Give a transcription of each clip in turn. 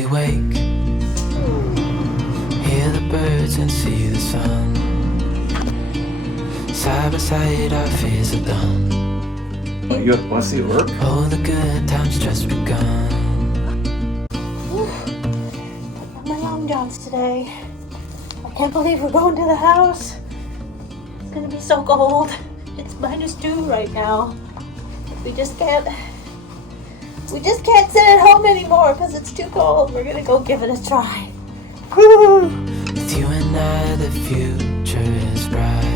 we wake, hear the birds and see the sun. Side by side our fears are done. You have must see work? Oh, the good times just begun. My long johns today. I can't believe we're going to the house. It's gonna be so cold. It's -2 right now. We just can't sit at home anymore because it's too cold. We're gonna go give it a try. With you and I, the future is bright.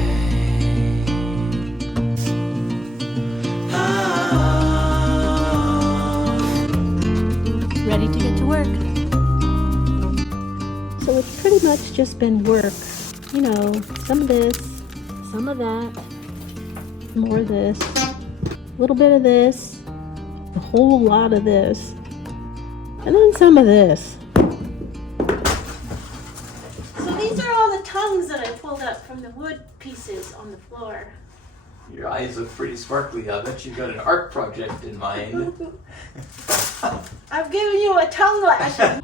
Ready to get to work. So it's pretty much just been work. You know, some of this, some of that, more of this, a little bit of this, a whole lot of this, and then some of this. So these are all the tongues that I pulled up from the wood pieces on the floor. Your eyes look pretty sparkly. I bet you've got an art project in mind. I've given you a tongue lashing.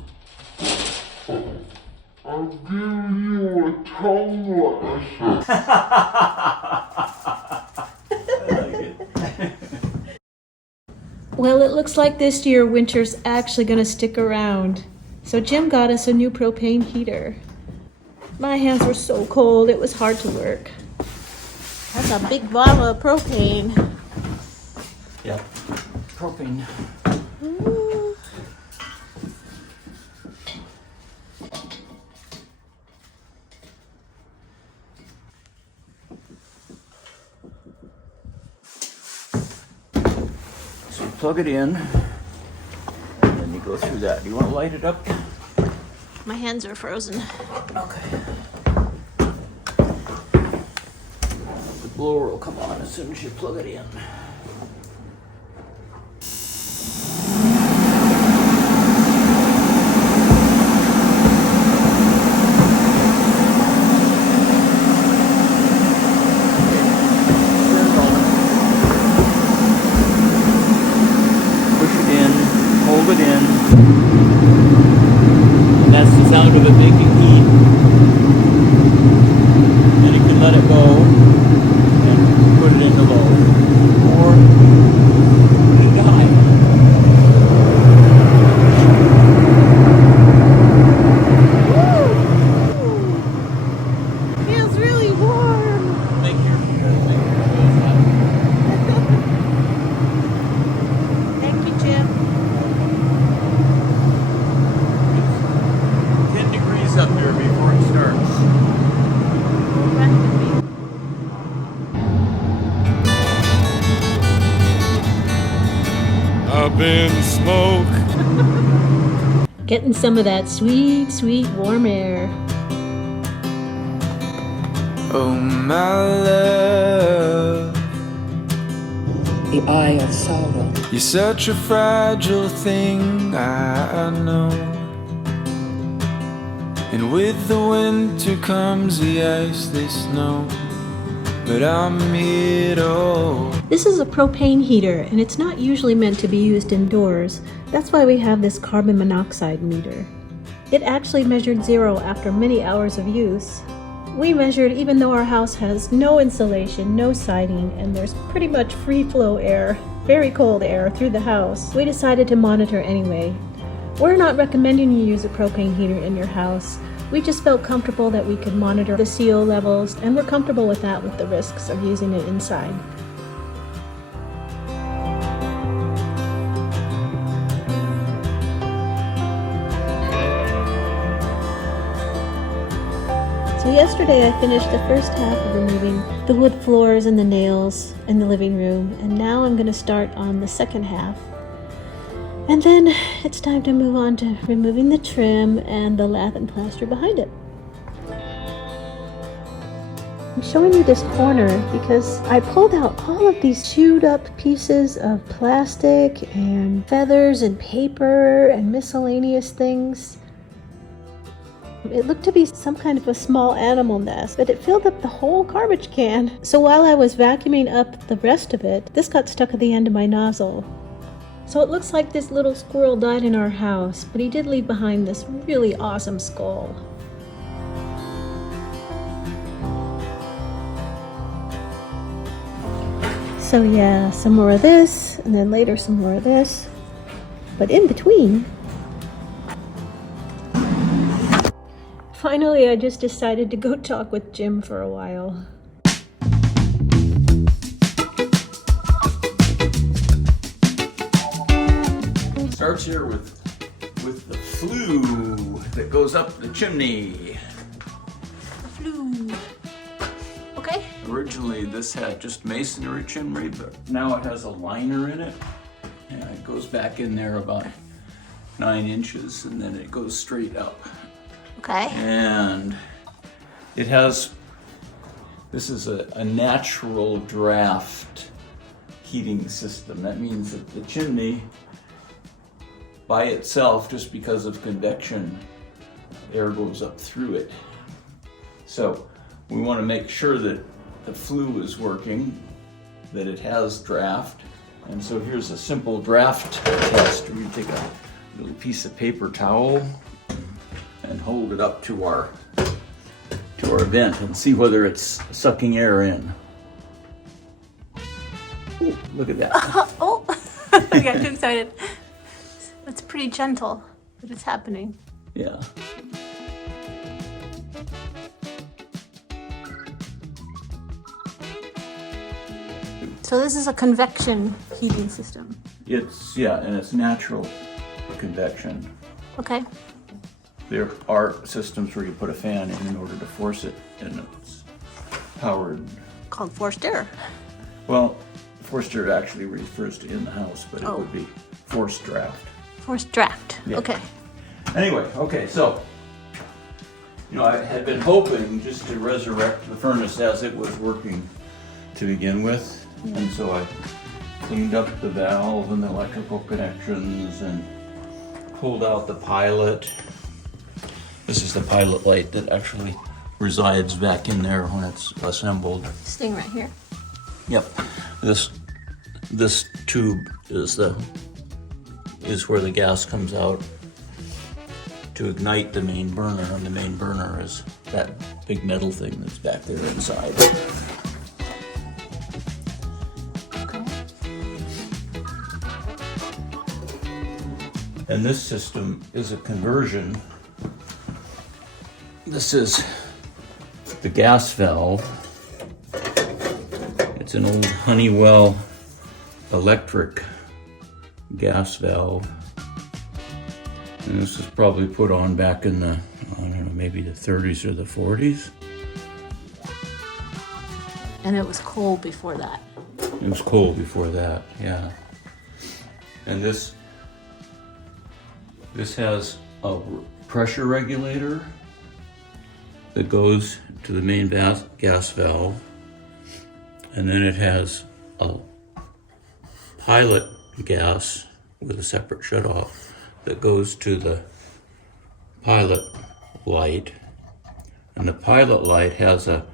I'll give you a tongue lashing. Well, it looks like this year winter's actually going to stick around. So Jim got us a new propane heater. My hands were so cold, it was hard to work. That's a big bottle of propane. Yeah, propane. Ooh. So you plug it in, and then you go through that. Do you want to light it up? My hands are frozen. Okay. The blower will come on as soon as you plug it in. Push it in, hold it in. And that's the sound of it making heat. Then you can let it go and put it into low. Or put it into high. Feels really warm. Make your toes hot. Thank you, Jim. It's 10 degrees up there before it starts. Run with me. I've been smoke. Getting some of that sweet, sweet warm air. Oh, my love, The eye of sorrow. you're such a fragile thing, I know. And with the winter comes the ice, the snow. But I'm here to hold. This is a propane heater, and it's not usually meant to be used indoors. That's why we have this carbon monoxide meter. It actually measured 0 after many hours of use. We measured even though our house has no insulation, no siding, and there's pretty much free flow air, very cold air through the house. We decided to monitor anyway. We're not recommending you use a propane heater in your house. We just felt comfortable that we could monitor the CO levels, and we're comfortable with that with the risks of using it inside. So yesterday I finished the first half of removing the wood floors and the nails in the living room, and now I'm going to start on the second half. And then it's time to move on to removing the trim and the lath and plaster behind it. I'm showing you this corner because I pulled out all of these chewed up pieces of plastic and feathers and paper and miscellaneous things. It looked to be some kind of a small animal nest, but it filled up the whole garbage can. So while I was vacuuming up the rest of it, this got stuck at the end of my nozzle. So it looks like this little squirrel died in our house, but he did leave behind this really awesome skull. So yeah, some more of this, and then later some more of this. But in between, finally I just decided to go talk with Jim for a while. Starts here with the flue that goes up the chimney. Flue. Okay. Originally this had just masonry chimney, but now it has a liner in it. And it goes back in there about 9 inches, and then it goes straight up. Okay. And it has, this is a natural draft heating system. That means that the chimney by itself, just because of convection, air goes up through it. So we want to make sure that the flue is working, that it has draft. And so here's a simple draft test. We take a little piece of paper towel and hold it up to our vent and see whether it's sucking air in. Ooh, look at that. Oh, I got too excited. It's pretty gentle, but it's happening. Yeah. So this is a convection heating system. It's, yeah, and it's natural convection. Okay. There are systems where you put a fan in order to force it, and it's powered. Called forced air. Well, forced air actually refers to in the house, but it Oh. would be forced draft. Forced draft. Yeah. Okay. Anyway, okay, so, you know, I had been hoping just to resurrect the furnace as it was working to begin with. And so I cleaned up the valve and the electrical connections and pulled out the pilot. This is the pilot light that actually resides back in there when it's assembled. Staying right here. Yep. This tube is where the gas comes out to ignite the main burner, and the main burner is that big metal thing that's back there inside. Okay. And this system is a conversion. This is the gas valve. It's an old Honeywell electric gas valve. And this was probably put on back in the, I don't know, maybe the 30s or the 40s. And it was cold before that. It was cold before that, yeah. And this has a pressure regulator that goes to the main gas valve. And then it has a pilot gas with a separate shutoff that goes to the pilot light. And the pilot light has a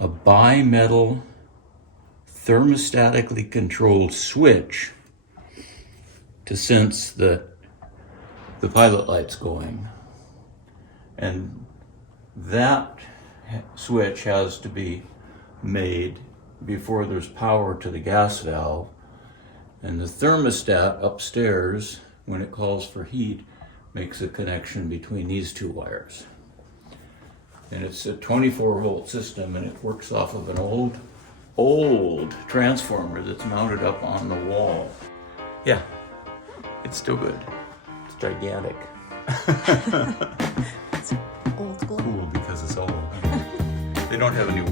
bimetal thermostatically controlled switch to sense that the pilot light's going. And that switch has to be made before there's power to the gas valve. And the thermostat upstairs, when it calls for heat, makes a connection between these two wires. And it's a 24-volt system, and it works off of an old transformer that's mounted up on the wall. Yeah, it's still good. It's gigantic. It's old school. Cool because it's old. They don't have any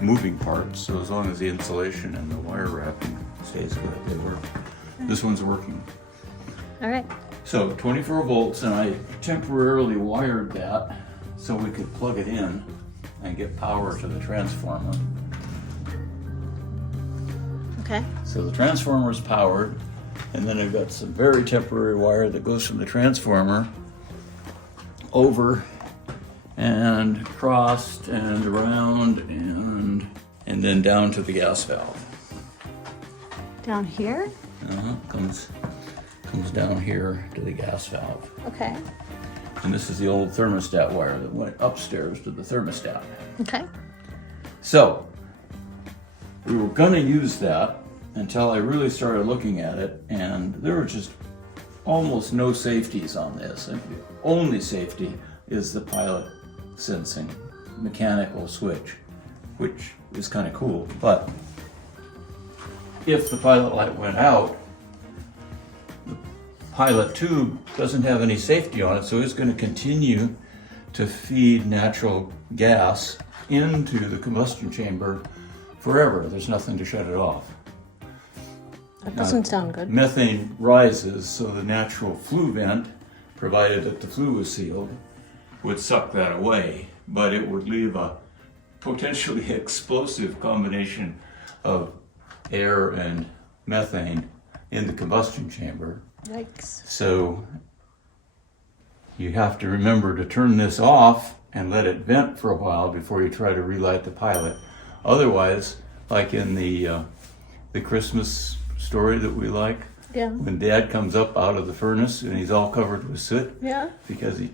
moving parts, so as long as the insulation and the wire wrapping stays good, they work. This one's working. All right. So 24 volts, and I temporarily wired that so we could plug it in and get power to the transformer. Okay. So the transformer is powered, and then I've got some very temporary wire that goes from the transformer over and across and around and then down to the gas valve. Down here? Comes comes down here to the gas valve. Okay. And this is the old thermostat wire that went upstairs to the thermostat. Okay. So, we were gonna use that until I really started looking at it, and there were just almost no safeties on this. The only safety is the pilot sensing mechanical switch, which is kind of cool. But if the pilot light went out, the pilot tube doesn't have any safety on it, so it's going to continue to feed natural gas into the combustion chamber forever. There's nothing to shut it off. That doesn't sound good. Methane rises, so the natural flue vent, provided that the flue was sealed, would suck that away, but it would leave a potentially explosive combination of air and methane in the combustion chamber. Yikes. So you have to remember to turn this off and let it vent for a while before you try to relight the pilot. Otherwise, like in the Christmas story that we like, Yeah. when Dad comes up out of the furnace and he's all covered with soot Yeah. because he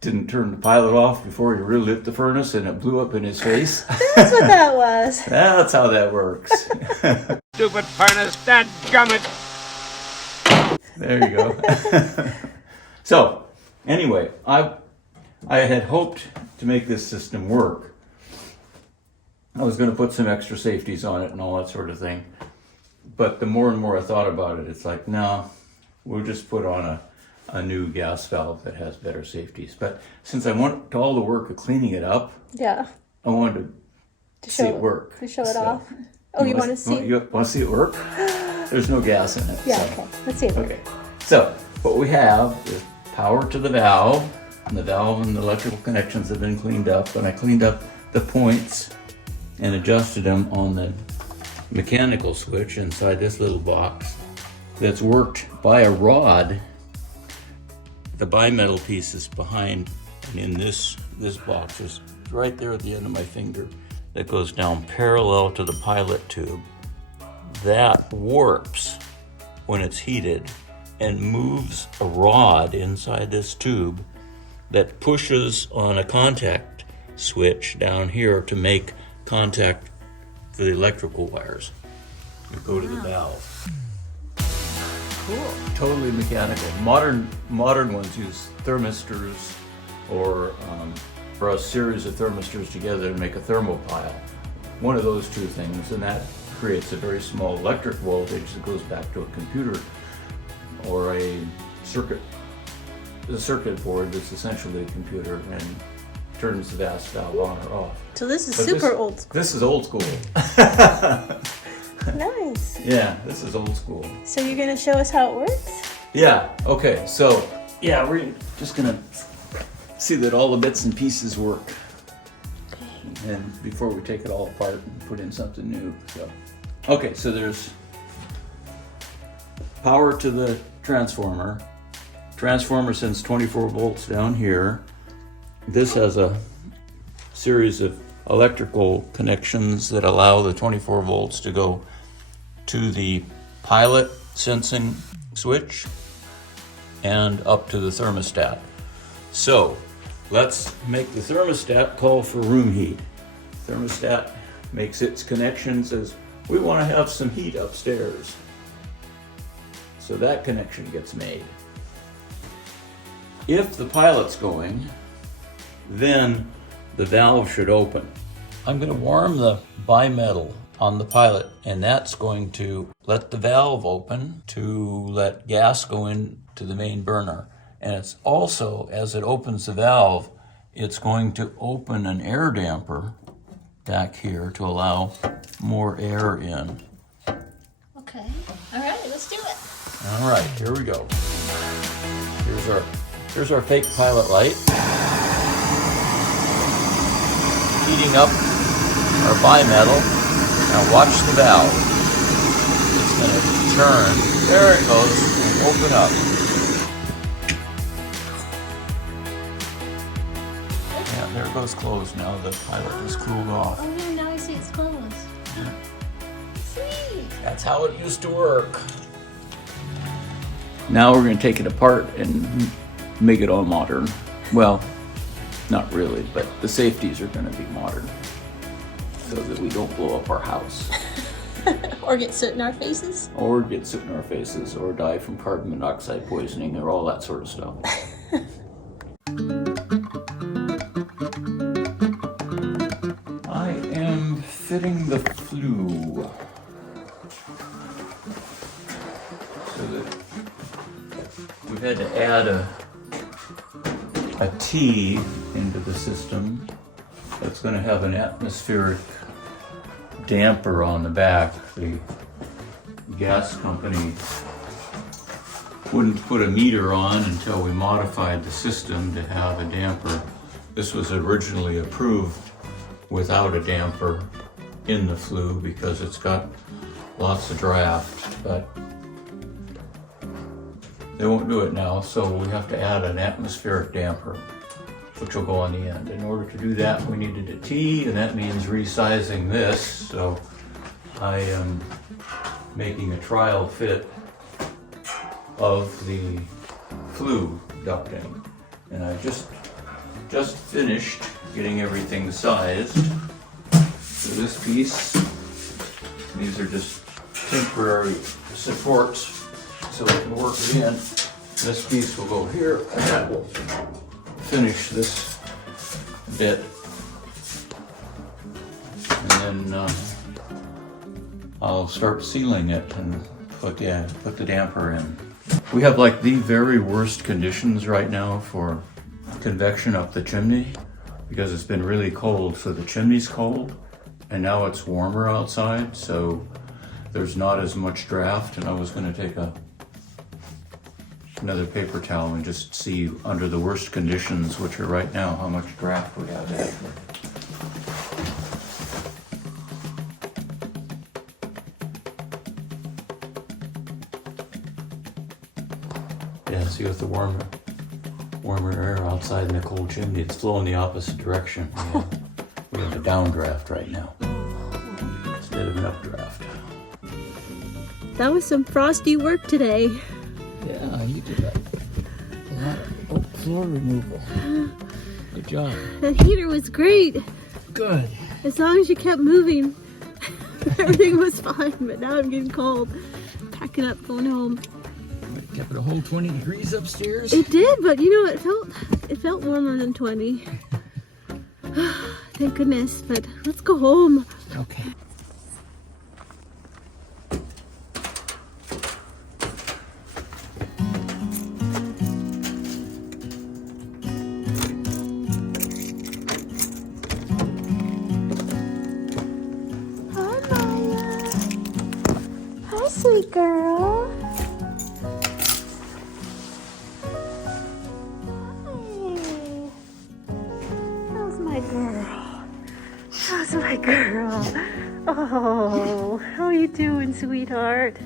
didn't turn the pilot off before he relit the furnace and it blew up in his face. That's what that was. That's how that works. Stupid furnace, dadgummit! There you go. So, anyway, I had hoped to make this system work. I was going to put some extra safeties on it and all that sort of thing. But the more and more I thought about it, it's like, no, we'll just put on a new gas valve that has better safeties. But since I went to all the work of cleaning it up, Yeah. I wanted to see it work. To show it So, off. Oh, you want to see? You want to see it work? There's no gas in it. Yeah, so. okay. Let's see it. Okay, so what we have is power to the valve, and the valve and the electrical connections have been cleaned up, and I cleaned up the points and adjusted them on the mechanical switch inside this little box that's worked by a rod. The bimetal piece is behind, and in this box is right there at the end of my finger that goes down parallel to the pilot tube. That warps when it's heated and moves a rod inside this tube that pushes on a contact switch down here to make contact for the electrical wires that go to the valve. Cool. Totally mechanical. Modern ones use thermistors or a series of thermistors together to make a thermopile. One of those two things, and that creates a very small electric voltage that goes back to a computer or a circuit board that's essentially a computer and turns the gas valve on or off. So this is But super old school. This is old school. Nice. Yeah, this is old school. So you're going to show us how it works? Yeah, okay, so, yeah, we're just gonna see that all the bits and pieces work. Okay. And before we take it all apart and put in something new, so. Okay, so there's power to the transformer. Transformer sends 24 volts down here. This has a series of electrical connections that allow the 24 volts to go to the pilot sensing switch and up to the thermostat. So let's make the thermostat call for room heat. Thermostat makes its connection, says we want to have some heat upstairs. So that connection gets made. If the pilot's going, then the valve should open. I'm going to warm the bimetal on the pilot, and that's going to let the valve open to let gas go into the main burner. And it's also, as it opens the valve, it's going to open an air damper back here to allow more air in. Okay. All right, let's do it. All right, here we go. Here's our fake pilot light. Heating up our bimetal. Now watch the valve. It's going to turn. There it goes. And open up. Yeah, there it goes closed now. The pilot is cooled off. Oh, yeah, now I see it's closed. Sweet. That's how it used to work. Now we're going to take it apart and make it all modern. Well, not really, but the safeties are going to be modern so that we don't blow up our house. Or get soot in our faces? Or get soot in our faces, or die from carbon monoxide poisoning, or all that sort of stuff. I am fitting the flue. So that we've had to add a T into the system that's going to have an atmospheric damper on the back. The gas company wouldn't put a meter on until we modified the system to have a damper. This was originally approved without a damper in the flue because it's got lots of draft, but they won't do it now, so we have to add an atmospheric damper, which will go on the end. In order to do that, we needed a T, and that means resizing this. So I am making a trial fit of the flue ducting. And I just finished getting everything sized. So this piece, these are just temporary supports so we can work it in. This piece will go here, and that will finish this bit, and then I'll start sealing it and put the damper in. We have like the very worst conditions right now for convection up the chimney because it's been really cold, so the chimney's cold, and now it's warmer outside, so there's not as much draft. And I was going to take another paper towel and just see under the worst conditions, which are right now, how much draft we have actually. Yeah, see with the warmer air outside in the cold chimney, it's flowing the opposite direction. We have a downdraft right now instead of an updraft. That was some frosty work today. Yeah, you did a lot of floor removal. Good job. The heater was great. Good. As long as you kept moving, everything was fine. But now I'm getting cold. Packing up, going home. It kept it a whole 20 degrees upstairs. It did, but you know, it felt warmer than 20. Thank goodness. But let's go home. Okay. Sweet girl. Hi. How's my girl? How's my girl? Oh, how are you doing, sweetheart?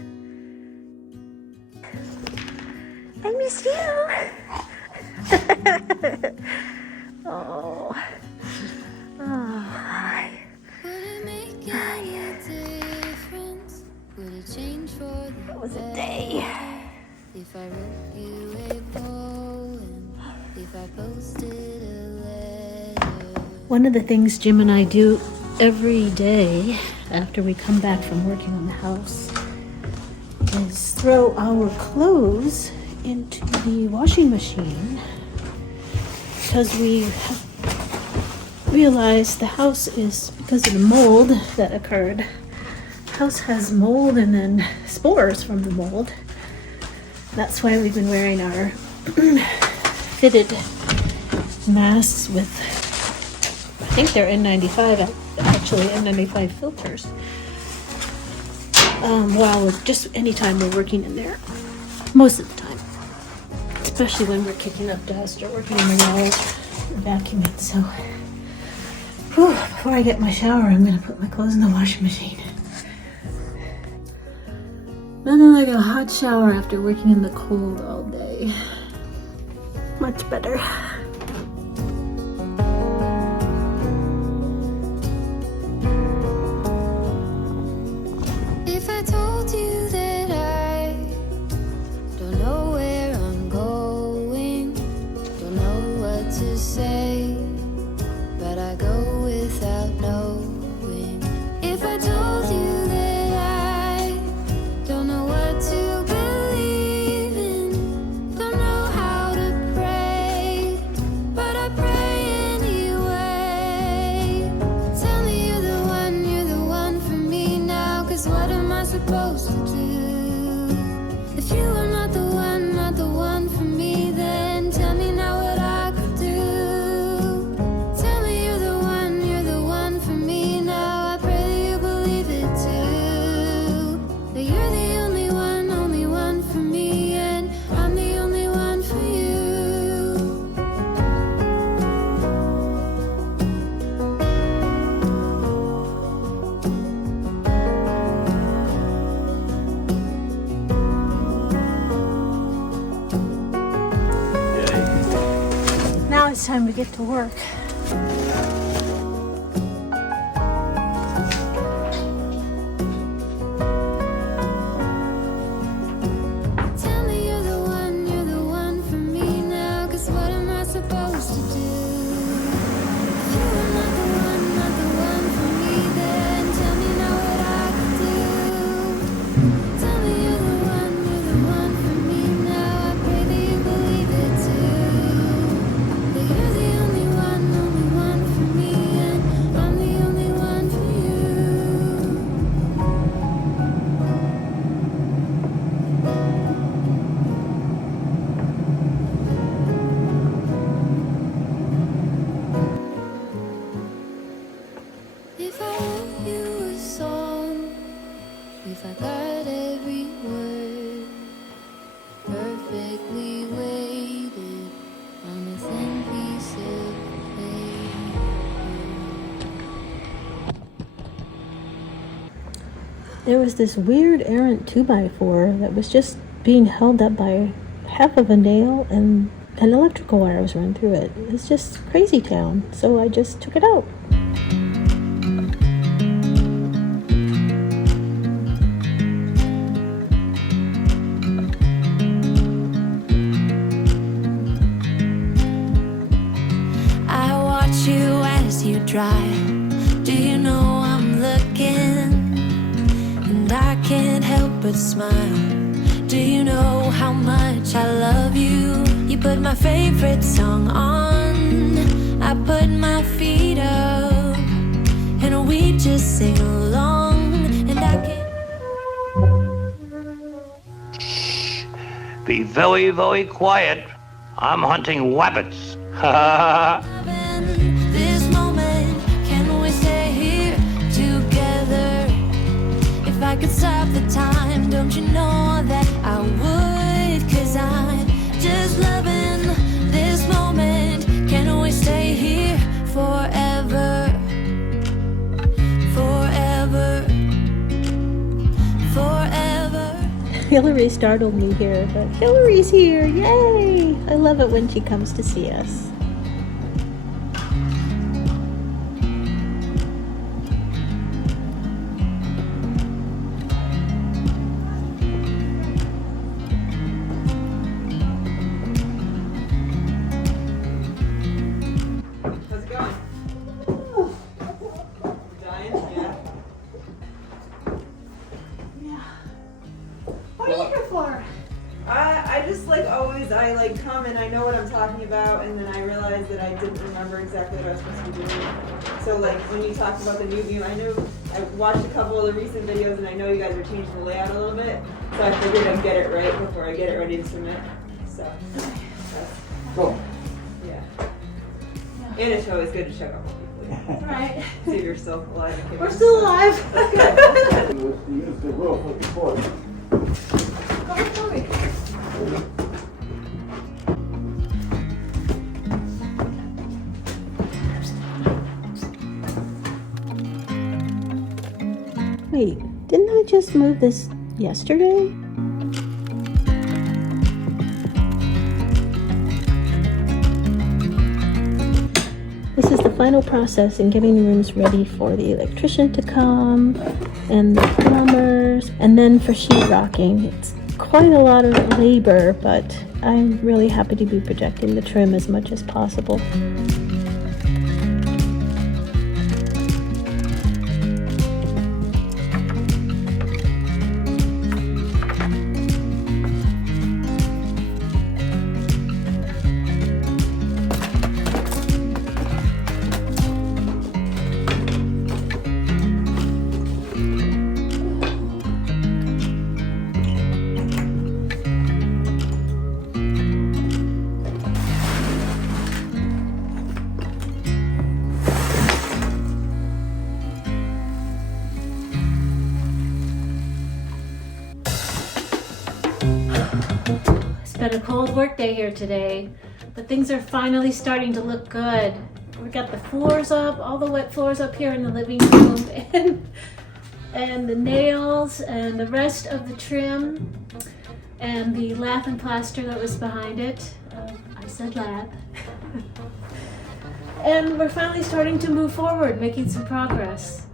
I miss you. Oh. Oh, hi. It was a day. If I wrote you a poem, if I posted a letter. One of the things Jim and I do every day after we come back from working on the house is throw our clothes into the washing machine because we realized the house is, because of the mold that occurred, house has mold and then spores from the mold. That's why we've been wearing our fitted masks with, I think they're N95, actually N95 filters. While just anytime we're working in there, most of the time, especially when we're kicking up dust or working in the walls, vacuuming. So before I get my shower, I'm gonna put my clothes in the washing machine. Nothing like a hot shower after working in the cold all day. Much better. If I told you that I don't know to say, but I go without knowing. If I told you that I don't know what to believe in, don't know how to pray, but I pray anyway. Tell me you're the one for me now, 'cause what am I supposed to do? If you are not the one for me, then tell me now what I could do. Tell me you're the one for me now. I pray that you believe it too. That you're the only one for me, and I'm the only one for you. Now it's time to get to work. Tell me you're the one for me now, 'cause what am I supposed to do? If you are not the one for me, then tell me now what I could do. Tell me you're the one for me now. I pray that you believe it too. That you're the only one for me, and I'm the only one for you. If I wrote you a song, if I got every word perfectly weighted on a thin piece of paper. There was this weird errant 2x4 that was just being held up by half of a nail, and an electrical wire was run through it. It's just crazy town, so I just took it out. I watch you as you drive. Do you know I'm looking? And I can't help but smile. Do you know how much I love you? You put my favorite song on, I put my feet up, and we just sing along. And I can't Be very, very quiet. I'm hunting rabbits. Ha this moment. Can we stay here together? If I could stop the time, don't you know that I would? 'Cause I'm just loving this moment. Can we stay here forever? Forever. Forever. Hilary startled me here, but Hilary's here! Yay! I love it when she comes to see us. How's it going? Dying? Yeah. What are you here for? I just I come and I know what I'm talking about, and then I realize that I didn't remember exactly what I was supposed to be doing. So like when you talked about the new view, I watched a couple of the recent videos, and I know you guys are changing the layout a little bit. So I figured I'd get it right before I get it ready to submit. So that's Cool. yeah. And it's always good to check up on people. Right. See if you're still alive and kicking. We're still alive. That's good. That's good. Use the roof of the porch. Wait, didn't I just move this yesterday? This is the final process in getting the rooms ready for the electrician to come and the plumbers, and then for sheetrocking. It's quite a lot of labor, but I'm really happy to be protecting the trim as much as possible. It's been a cold work day here today, but things are finally starting to look good. We got the floors up, all the wet floors up here in the living room, and the nails and the rest of the trim and the lath and plaster that was behind it. I said lath. And we're finally starting to move forward, making some progress.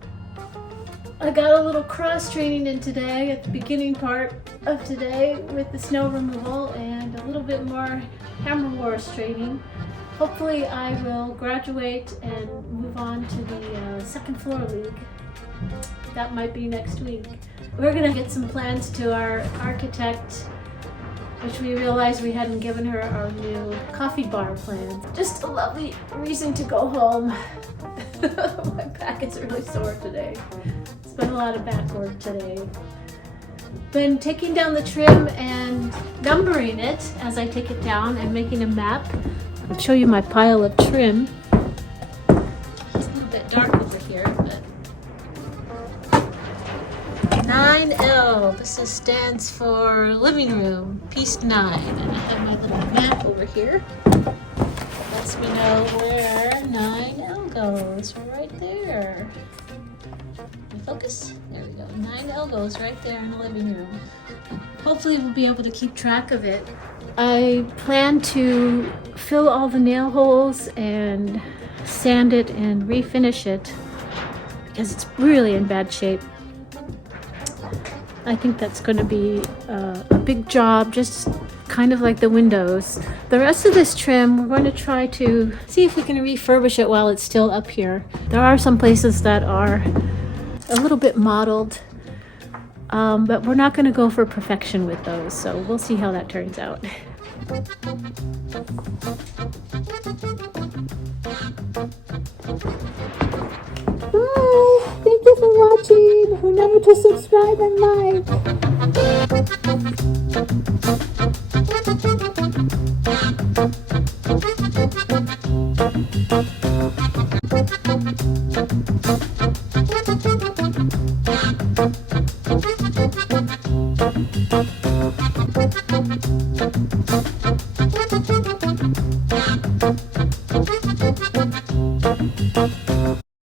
I got a little cross training in today at the beginning part of today with the snow removal and a little bit more hammer wars training. Hopefully I will graduate and move on to the second floor league. That might be next week. We're gonna get some plans to our architect, which we realized we hadn't given her our new coffee bar plan. Just a lovely reason to go home. My back is really sore today. It's been a lot of back work today. Been taking down the trim and numbering it as I take it down and making a map. I'll show you my pile of trim. It's a little bit dark over here, but 9L. This stands for living room, piece 9. And I have my little map over here. Lets me know where 9L goes. Right there. Can you focus? There we go. 9L goes right there in the living room. Hopefully we'll be able to keep track of it. I plan to fill all the nail holes and sand it and refinish it because it's really in bad shape. I think that's going to be a big job, just kind of like the windows. The rest of this trim, we're going to try to see if we can refurbish it while it's still up here. There are some places that are a little bit mottled, but we're not going to go for perfection with those, so we'll see how that turns out. Bye! Thank you for watching! Remember to subscribe and like.